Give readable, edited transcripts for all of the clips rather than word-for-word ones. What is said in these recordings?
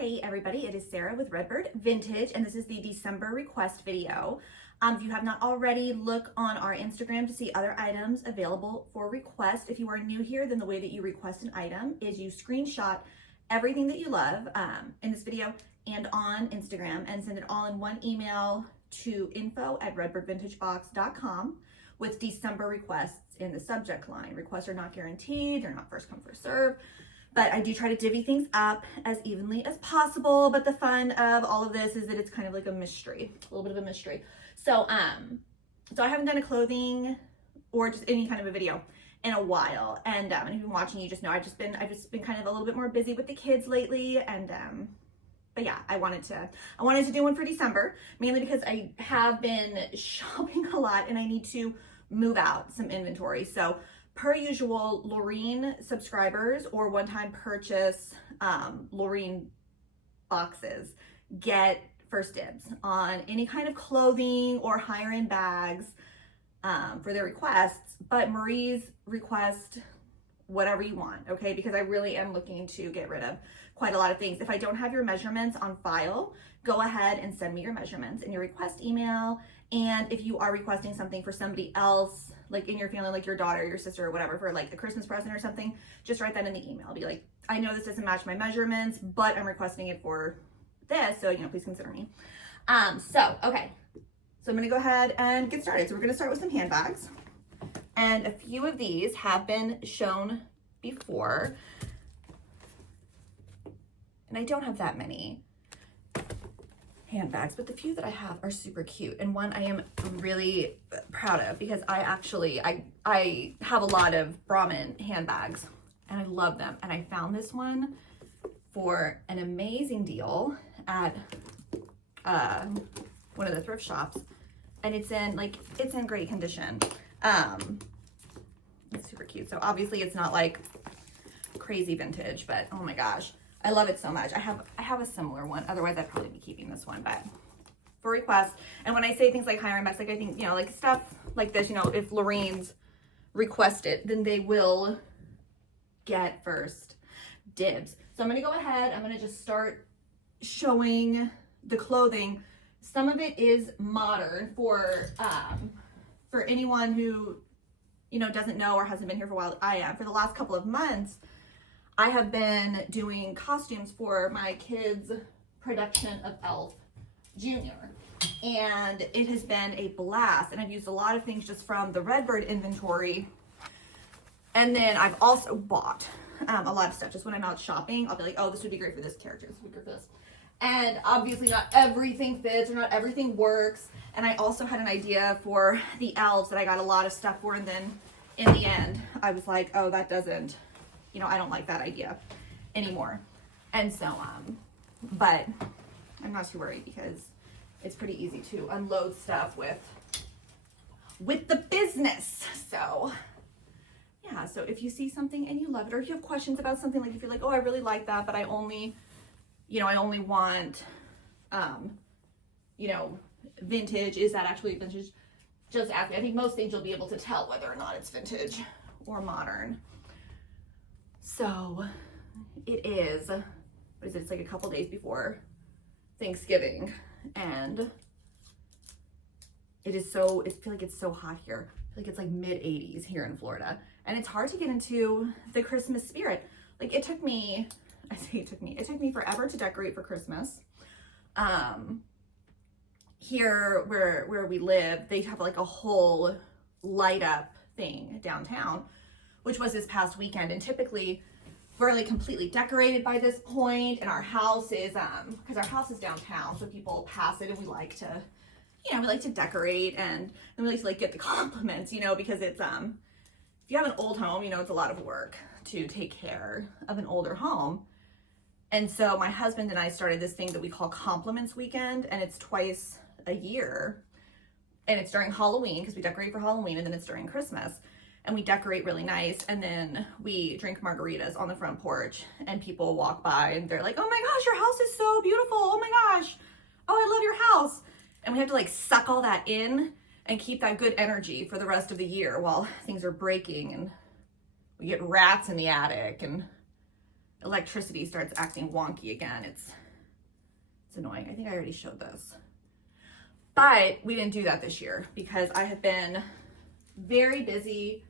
Hey everybody, it is Sarah with Redbird Vintage, and this is the December request video. If you have not already, look on our Instagram to see other items available for request. If you are new here, then the way that you request an item is you screenshot everything that you love in this video and on Instagram and send it all in one email to info@redbirdvintagebox.com with December requests in the subject line. Requests are not guaranteed, they're not first come, first serve. But I do try to divvy things up as evenly as possible. But the fun of all of this is that it's kind of like a mystery, a little bit of a mystery. So I haven't done a clothing or just any kind of a video in a while. And if you've been watching, you just know I've just been kind of a little bit more busy with the kids lately. And but yeah, I wanted to do one for December, mainly because I have been shopping a lot and I need to move out some inventory. So per usual, Lorene subscribers or one-time purchase Lorene boxes get first dibs on any kind of clothing or higher-end bags for their requests. But Marie's request whatever you want, okay? Because I really am looking to get rid of quite a lot of things. If I don't have your measurements on file, go ahead and send me your measurements in your request email. And if you are requesting something for somebody else, like in your family, like your daughter, your sister, or whatever, for like a Christmas present or something, just write that in the email. Be like, I know this doesn't match my measurements, but I'm requesting it for this, so, please consider me. Okay. So I'm gonna go ahead and get started. So we're gonna start with some handbags. And a few of these have been shown before. And I don't have that many handbags, but the few that I have are super cute. And one I am really proud of because I have a lot of Brahmin handbags and I love them. And I found this one for an amazing deal at one of the thrift shops. And it's in great condition. It's super cute. So obviously it's not like crazy vintage, but oh my gosh, I love it so much. I have a similar one. Otherwise I'd probably be keeping this one, but for request. And when I say things like higher end bags, like I think, like stuff like this, if Lorene's request it, then they will get first dibs. So I'm gonna go ahead, I'm gonna just start showing the clothing. Some of it is modern for anyone who, doesn't know or hasn't been here for a while. I am. For the last couple of months, I have been doing costumes for my kids' production of Elf Junior. And it has been a blast. And I've used a lot of things just from the Redbird inventory. And then I've also bought a lot of stuff. Just when I'm out shopping, I'll be like, oh, this would be great for this character. This would be great for this. And obviously not everything fits or not everything works. And I also had an idea for the elves that I got a lot of stuff for. And then in the end, I was like, oh, that doesn't, I don't like that idea anymore. And so, but I'm not too worried because it's pretty easy to unload stuff with the business. So yeah, so if you see something and you love it, or if you have questions about something, like if you're like, oh, I really like that, but I only want, vintage. Is that actually vintage? Just ask me. I think most things you'll be able to tell whether or not it's vintage or modern. So it is, what is it? It's like a couple days before Thanksgiving. And I feel like it's so hot here. I feel like it's like mid 80s here in Florida. And it's hard to get into the Christmas spirit. Like it took me forever to decorate for Christmas. Here where we live, they have like a whole light up thing downtown, which was this past weekend. And typically we're like completely decorated by this point, and our house is because our house is downtown, so people pass it and we like to decorate, and then we like to like get the compliments, because it's if you have an old home, it's a lot of work to take care of an older home. And so my husband and I started this thing that we call Compliments Weekend, and it's twice a year. And it's during Halloween because we decorate for Halloween, and then it's during Christmas. And we decorate really nice, and then we drink margaritas on the front porch, and people walk by and they're like, oh my gosh, your house is so beautiful. Oh my gosh. Oh, I love your house. And we have to like suck all that in and keep that good energy for the rest of the year while things are breaking and we get rats in the attic and electricity starts acting wonky again. It's annoying. I think I already showed this. But we didn't do that this year because I have been very busy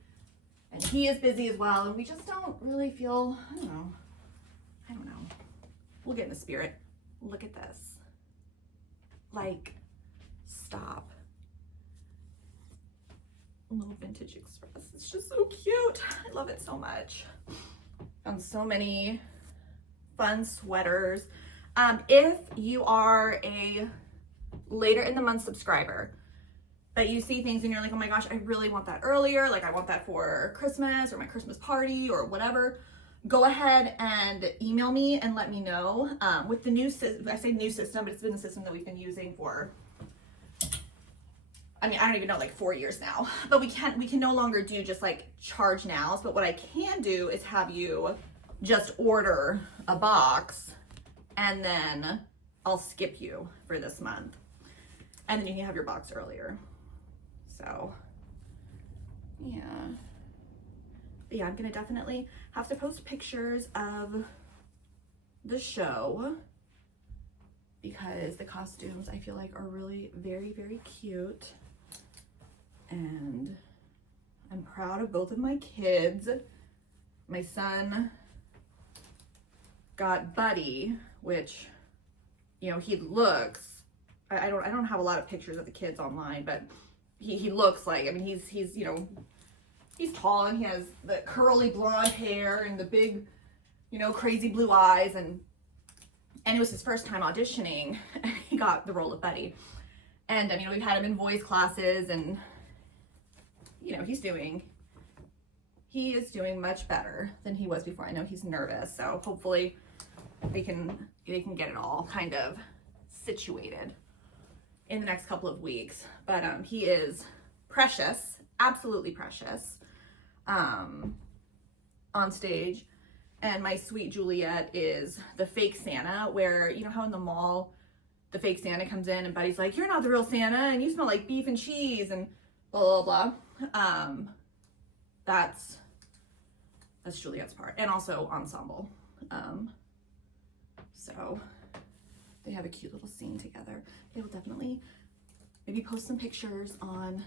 and he is busy as well. And we just don't really feel, I don't know. We'll get in the spirit. Look at this. Like, stop. Little Vintage Express. It's just so cute. I love it so much. Found so many fun sweaters. If you are a later in the month subscriber, but you see things and you're like, oh my gosh, I really want that earlier. Like I want that for Christmas or my Christmas party or whatever. Go ahead and email me and let me know. With the new, I say new system, but it's been the system that we've been using for, I mean, I don't even know, like 4 years now, but we can no longer do just like charge nows. But what I can do is have you just order a box and then I'll skip you for this month. And then you can have your box earlier. So, yeah. But yeah, I'm gonna definitely have to post pictures of the show because the costumes I feel like are really very, very cute. And I'm proud of both of my kids. My son got Buddy, which, you know, he looks, I don't have a lot of pictures of the kids online, but he looks like, I mean, he's, you know, he's tall and he has the curly blonde hair and the big, you know, crazy blue eyes. And it was his first time auditioning and he got the role of Buddy. And, you know, we've had him in voice classes and, you know, he is doing much better than he was before. I know he's nervous, so hopefully they can get it all kind of situated in the next couple of weeks. But he is precious, absolutely precious, on stage. And my sweet Juliet is the fake Santa, where, you know how in the mall the fake Santa comes in and Buddy's like, you're not the real Santa and you smell like beef and cheese and blah, blah, blah. That's Juliet's part. And also ensemble. So they have a cute little scene together. They will definitely maybe post some pictures on,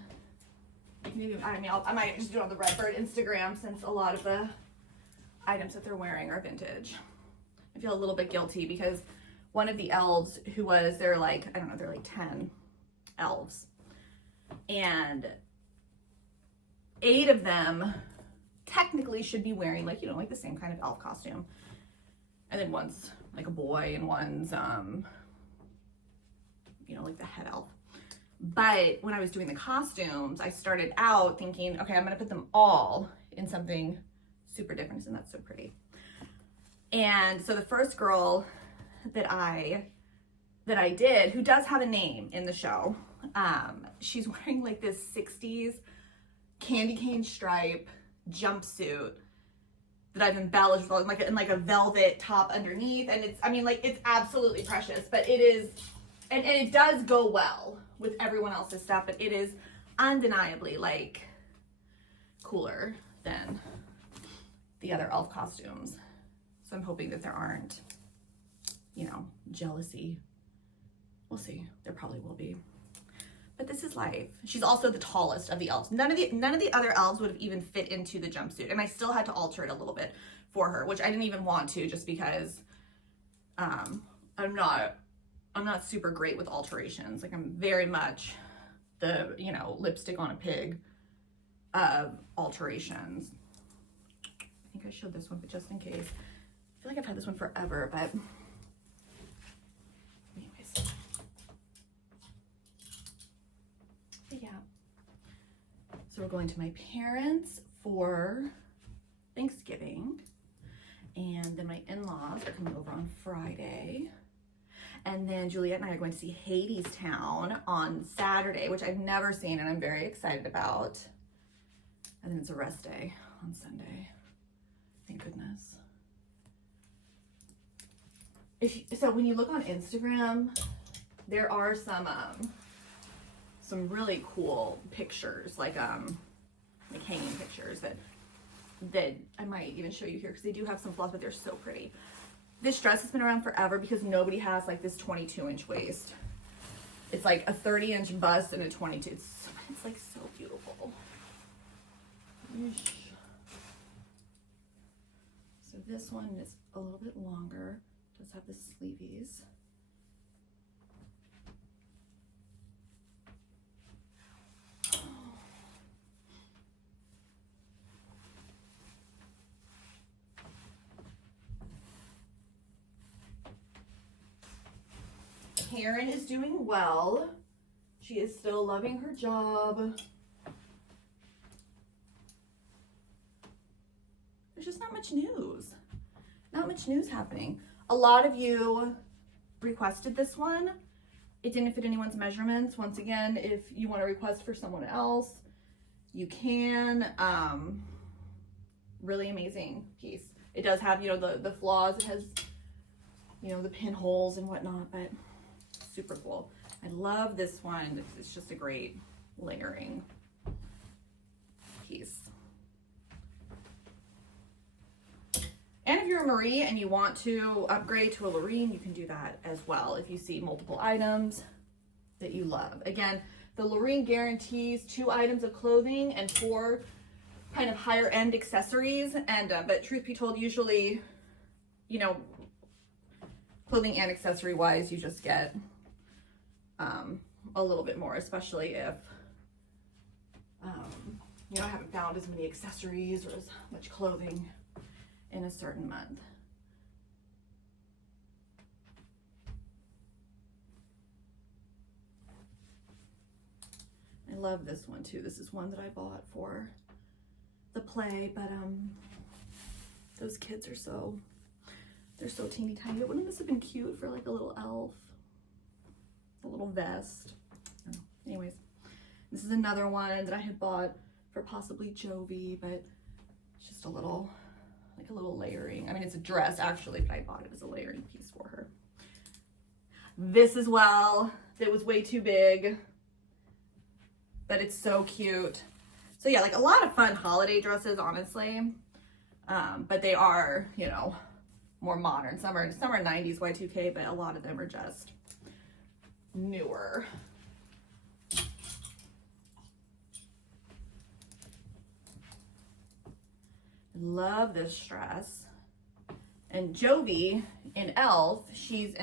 maybe, I might just do it on the Redbird Instagram since a lot of the items that they're wearing are vintage. I feel a little bit guilty because one of the elves who was, they're like 10 elves. And 8 of them technically should be wearing like, you know, like the same kind of elf costume. And then one's like a boy and one's, you know, like the head elf. But when I was doing the costumes, I started out thinking, okay, I'm gonna put them all in something super different. Isn't that so pretty? And so the first girl that I did, who does have a name in the show, she's wearing like this 60s candy cane stripe jumpsuit that I've embellished with like a velvet top underneath. And it's, I mean, like, it's absolutely precious, but it is, and it does go well with everyone else's stuff, but it is undeniably like cooler than the other elf costumes. So I'm hoping that there aren't, you know, jealousy. We'll see. There probably will be. But this is life. She's also the tallest of the elves. None of the other elves would have even fit into the jumpsuit. And I still had to alter it a little bit for her, which I didn't even want to, just because I'm not super great with alterations. Like, I'm very much the, you know, lipstick on a pig of alterations. I think I showed this one, but just in case. I feel like I've had this one forever, but anyways. But yeah. So we're going to my parents for Thanksgiving. And then my in-laws are coming over on Friday. And then Juliet and I are going to see Hadestown on Saturday, which I've never seen and I'm very excited about. And then it's a rest day on Sunday. Thank goodness. So when you look on Instagram, there are some really cool pictures, like hanging pictures that I might even show you here because they do have some flaws, but they're so pretty. This dress has been around forever because nobody has like this 22-inch waist. It's like a 30-inch bust and a 22. It's like so beautiful. So this one is a little bit longer. Does have the sleeveys. Karen is doing well. She is still loving her job. There's just not much news. Not much news happening. A lot of you requested this one. It didn't fit anyone's measurements. Once again, if you want to request for someone else, you can. Really amazing piece. It does have, you know, the flaws. It has, you know, the pinholes and whatnot, but super cool. I love this one. It's just a great layering piece. And if you're a Marie and you want to upgrade to a Lorene, you can do that as well if you see multiple items that you love. Again, the Lorene guarantees 2 items of clothing and 4 kind of higher end accessories. And but truth be told, usually, you know, clothing and accessory wise, you just get a little bit more, especially if you know, I haven't found as many accessories or as much clothing in a certain month. I love this one too. This is one that I bought for the play, but those kids are so, they're so teeny tiny. Wouldn't this have been cute for like a little elf? A little vest. Anyways, this is another one that I had bought for possibly Jovi, but it's just a little, like a little layering. I mean, it's a dress actually, but I bought it as a layering piece for her. This as well, that was way too big, but it's so cute. So yeah, like a lot of fun holiday dresses, honestly. But they are, you know, more modern. Some are 90s Y2K, but a lot of them are just newer. Love this dress. And Jovi in Elf, she's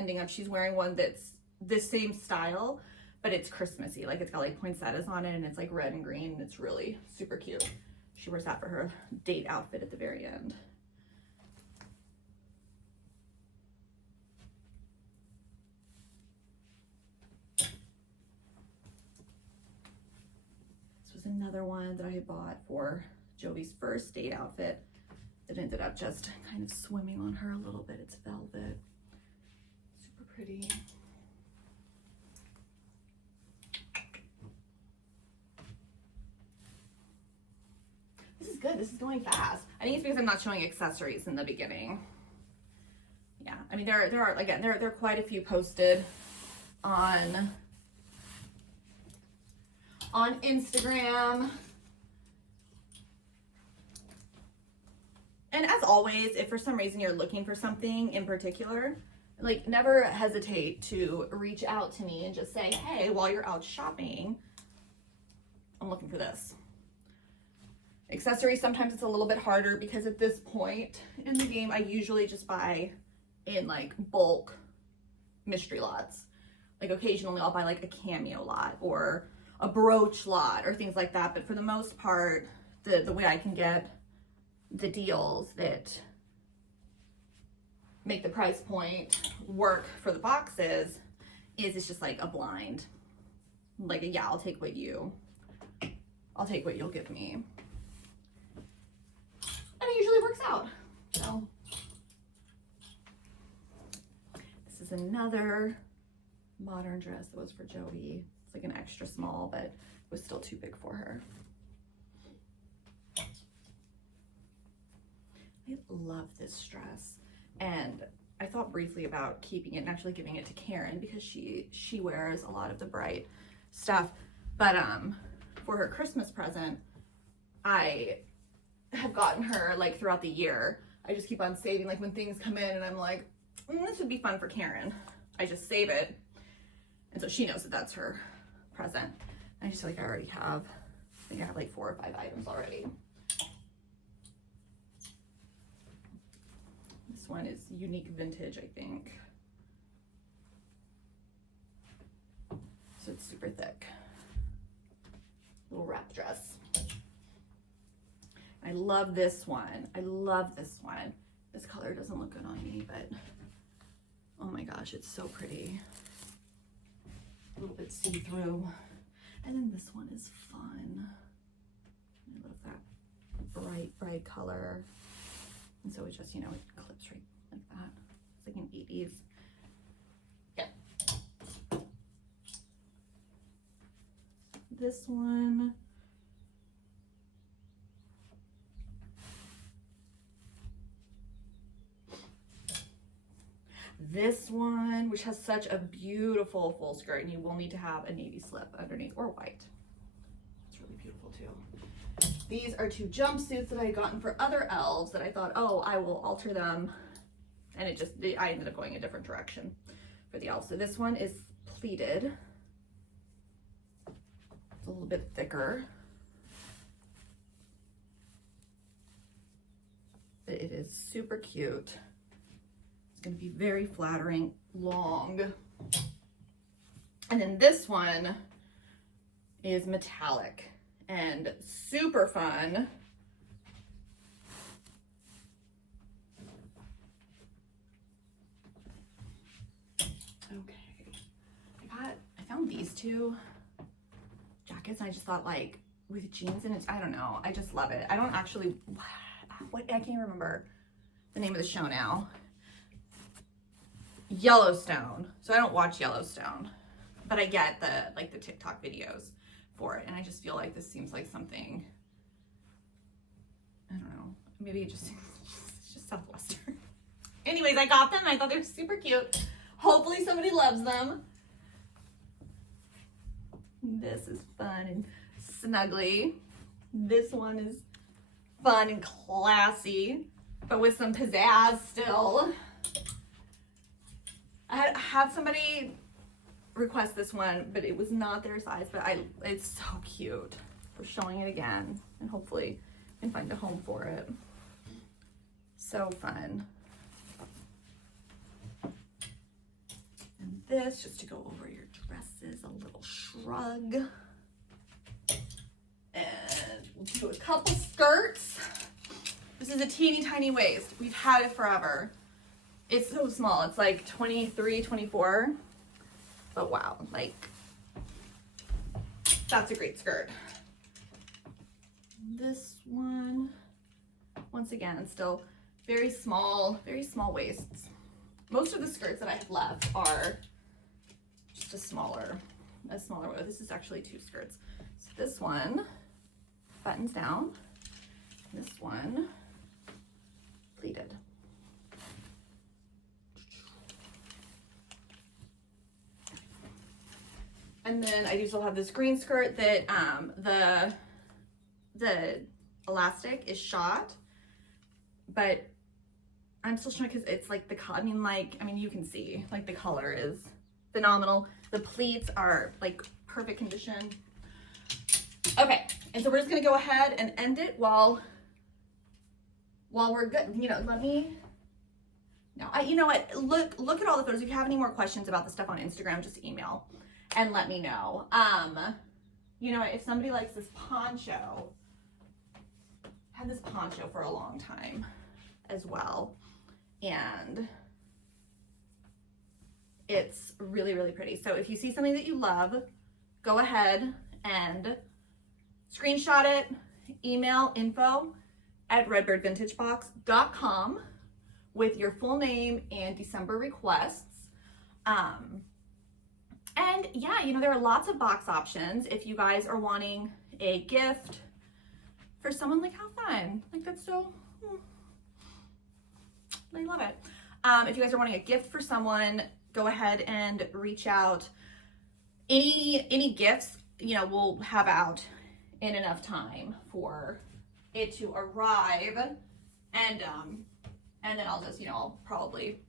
wearing one that's this same style, but it's Christmassy. Like it's got like poinsettias on it and it's like red and green. And it's really super cute. She wears that for her date outfit at the very end. This was another one that I had bought for Jovi's first date outfit that ended up just kind of swimming on her a little bit. It's velvet, super pretty. This is good. This is going fast. I think it's because I'm not showing accessories in the beginning. Yeah, I mean there are again there are quite a few posted on Instagram. And as always, if for some reason you're looking for something in particular, like never hesitate to reach out to me and just say, hey, while you're out shopping, I'm looking for this. Accessories, sometimes it's a little bit harder because at this point in the game, I usually just buy in like bulk mystery lots. Like occasionally I'll buy like a cameo lot or a brooch lot or things like that. But for the most part, the way I can get the deals that make the price point work for the boxes is it's just like a blind. Like, yeah, I'll take what you'll give me. And it usually works out. So this is another modern dress that was for Jovi. It's like an extra small, but it was still too big for her. I love this dress, and I thought briefly about keeping it and actually giving it to Karen because she wears a lot of the bright stuff. But for her Christmas present, I have gotten her like throughout the year. I just keep on saving, like when things come in and I'm like, this would be fun for Karen. I just save it. And so she knows that that's her present. I just feel like I already have, I think I have like 4 or 5 items already. This one is unique vintage, I think. So it's super thick. Little wrap dress. I love this one. I love this one. This color doesn't look good on me, but oh my gosh, it's so pretty. A little bit see-through. And then this one is fun. I love that bright, bright color. And so it just, you know, it clips right like that. It's like an 80s. Yeah. This one. This one, which has such a beautiful full skirt, and you will need to have a navy slip underneath or white. It's really beautiful too. These are 2 jumpsuits that I had gotten for other elves that I thought, oh, I will alter them. And I ended up going a different direction for the elves. So this one is pleated. It's a little bit thicker. But it is super cute. Going to be very flattering, long. And then this one is metallic and super fun. Okay, I found these 2 jackets and I just thought, like, with jeans in it, I don't know, I just love it. I don't actually, I can't remember the name of the show now. Yellowstone. So I don't watch Yellowstone, but I get the TikTok videos for it. And I just feel like this seems like something, I don't know, maybe it's just Southwestern. Anyways, I got them. I thought they were super cute. Hopefully somebody loves them. This is fun and snuggly. This one is fun and classy, but with some pizzazz still. I had somebody request this one, but it was not their size, but it's so cute. We're showing it again, and hopefully I can find a home for it. So fun. And this, just to go over your dresses, a little shrug. And we'll do a couple skirts. This is a teeny tiny waist. We've had it forever. It's so small. It's like 23, 24. But wow, like, that's a great skirt. This one, once again, still very small waists. Most of the skirts that I have left are just a smaller one. This is actually 2 skirts. So this one buttons down. This one pleated. And then I do still have this green skirt that the elastic is shot, but I'm still showing because it's like I mean, you can see like the color is phenomenal. The pleats are like perfect condition. Okay, and so we're just gonna go ahead and end it while we're good. You know, you know what? Look at all the photos. If you have any more questions about the stuff on Instagram, just email and let me know. You know, if somebody likes this poncho, I've had this poncho for a long time as well, and it's really, really pretty. So if you see something that you love, go ahead and screenshot it, email info@redbirdvintagebox.com with your full name and December requests. And yeah, you know, there are lots of box options if you guys are wanting a gift for someone. Like, how fun. Like, that's so, I love it. If you guys are wanting a gift for someone, go ahead and reach out. Any gifts, you know, we'll have out in enough time for it to arrive, and then I'll just, you know, I'll probably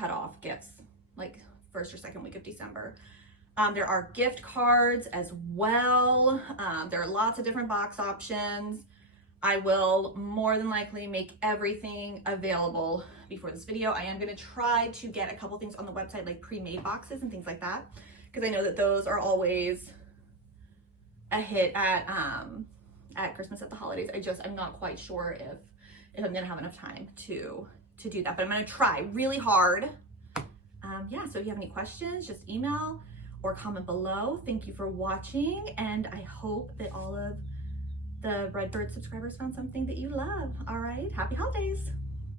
cutoff gifts, like first or second week of December. There are gift cards as well. There are lots of different box options. I will more than likely make everything available before this video. I am going to try to get a couple things on the website, like pre-made boxes and things like that, because I know that those are always a hit at Christmas, at the holidays. I'm not quite sure if I'm going to have enough time to do that, but I'm going to try really hard. Yeah, so if you have any questions, just email or comment below. Thank you for watching, and I hope that all of the Redbird subscribers found something that you love. All right, happy holidays.